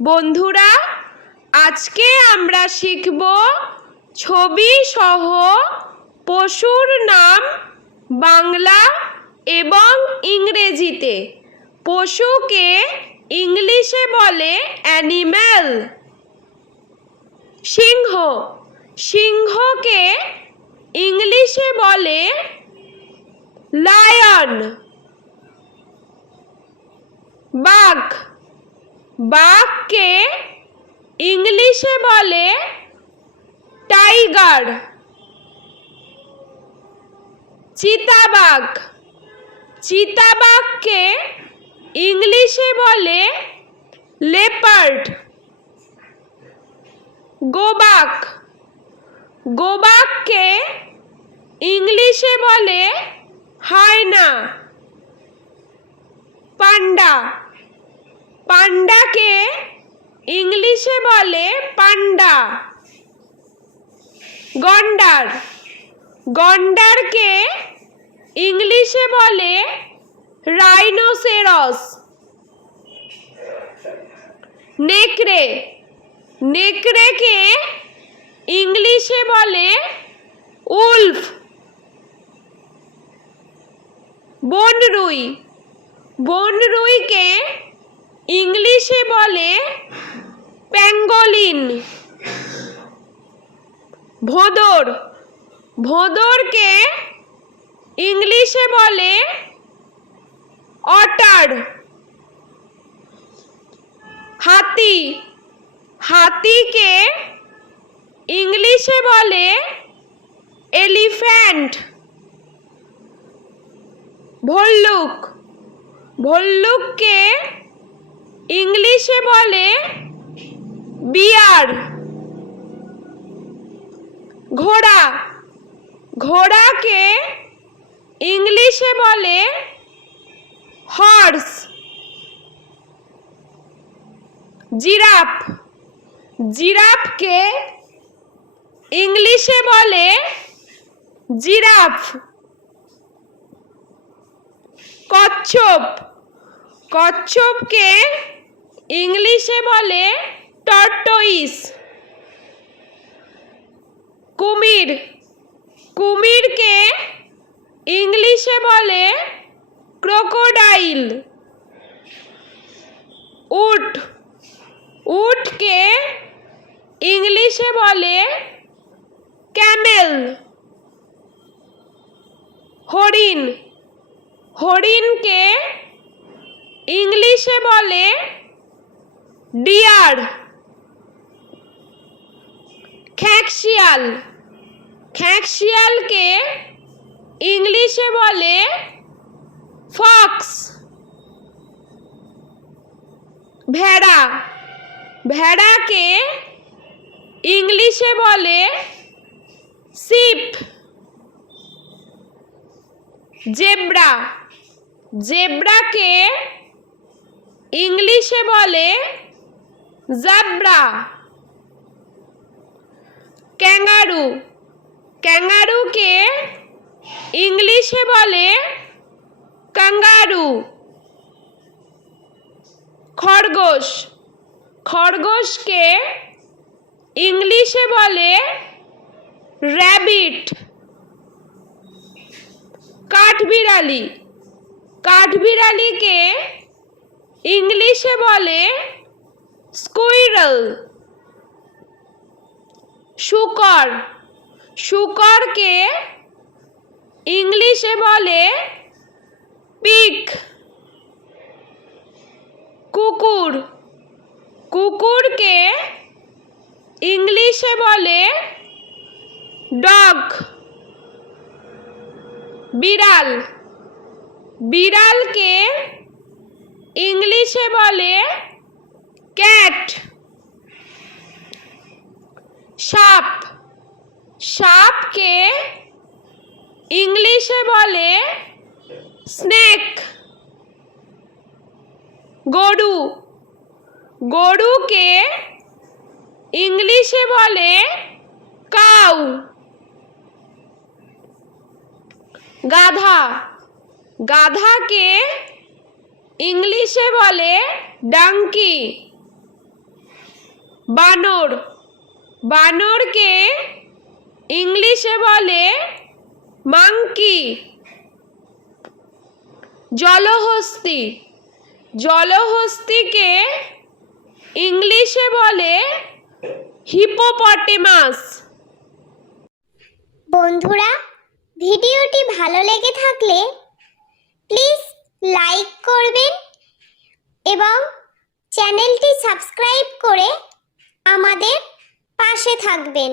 বন্ধুরা, আজকে আমরা শিখব ছবি সহ পশুর নাম বাংলা এবং ইংরেজিতে। পশুকে ইংলিশে বলে অ্যানিম্যাল। সিংহ, সিংহকে ইংলিশে বলে লায়ন। বাঘ, বাঘকে ইংলিশে বলে টাইগার। চিতাবাঘ, চিতাবাঘকে ইংলিশে বলে লেপার্ড। গোবাক, গোবাককে ইংলিশে বলে হায়না। পান্ডা, পান্ডাকে ইংলিশে বলে পান্ডা। গন্ডার, গন্ডারকে ইংলিশে বলে রাইনোসেরস। নেকড়ে, নেকড়েকে ইংলিশে বলে উলফ। বনরুই, বনরুইকে ইংলিশে বলে প্যাঙ্গোলিন। ভোঁদর, ভোঁদরকে ইংলিশে বলে অটার। হাতি, হাতিকে ইংলিশে বলে এলিফ্যান্ট। ভল্লুক, ভল্লুককে ইংলিশে বলে বিয়ার। ঘোড়া, ঘোড়াকে ইংলিশে বলে হর্স। জিরাফ, জিরাফকে ইংলিশে বলে জিরাফ। কচ্ছপ, কচ্ছপকে ইংলিশে বলে টর্টয়েস। কুমির, কুমিরকে ইংলিশে বলে ক্রোকোডাইল। উট, উটকে ইংলিশে বলে ক্যামেল। হরিণ, হরিণকে ইংলিশে বলে ডিয়ার। খ্যাঁকশিয়াল, খ্যাঁকশিয়ালকে ইংলিশে বলে ফক্স। ভেড়া, ভেড়াকে ইংলিশে বলে শিপ। জেব্রা, জেব্রাকে ইংলিশে বলে জাব্রা। ক্যাঙ্গারু, ক্যাঙ্গারুকে ইংলিশে বলে কাঙ্গারু। খরগোশ, খরগোশকে ইংলিশে বলে র্যাবিট। কাঠবিড়ালি, কাঠবিড়ালিকে ইংলিশে বলে স্কুইরল। শূকর, শূকরকে ইংলিশে বলে পিগ। কুকুর, কুকুরকে ইংলিশে বলে ডগ। বিড়াল, বিড়ালকে ইংলিশে বলে ক্যাট। সাপ, সাপকে ইংলিশে বলে স্নেক। গরু, গরুকে ইংলিশে বলে কাউ। গাধা, গাধাকে ইংলিশে বলে ডাঙ্কি। বানর। বানরকে ইংলিশে বলে মাংকি। জলহস্তী। জলহস্তীকে ইংলিশে বলে হিপোপটেমাস। বন্ধুরা, ভিডিওটি ভালো লেগে থাকলে প্লিজ লাইক করবেন এবং চ্যানেলটি সাবস্ক্রাইব করে আমাদের পাশে থাকবেন।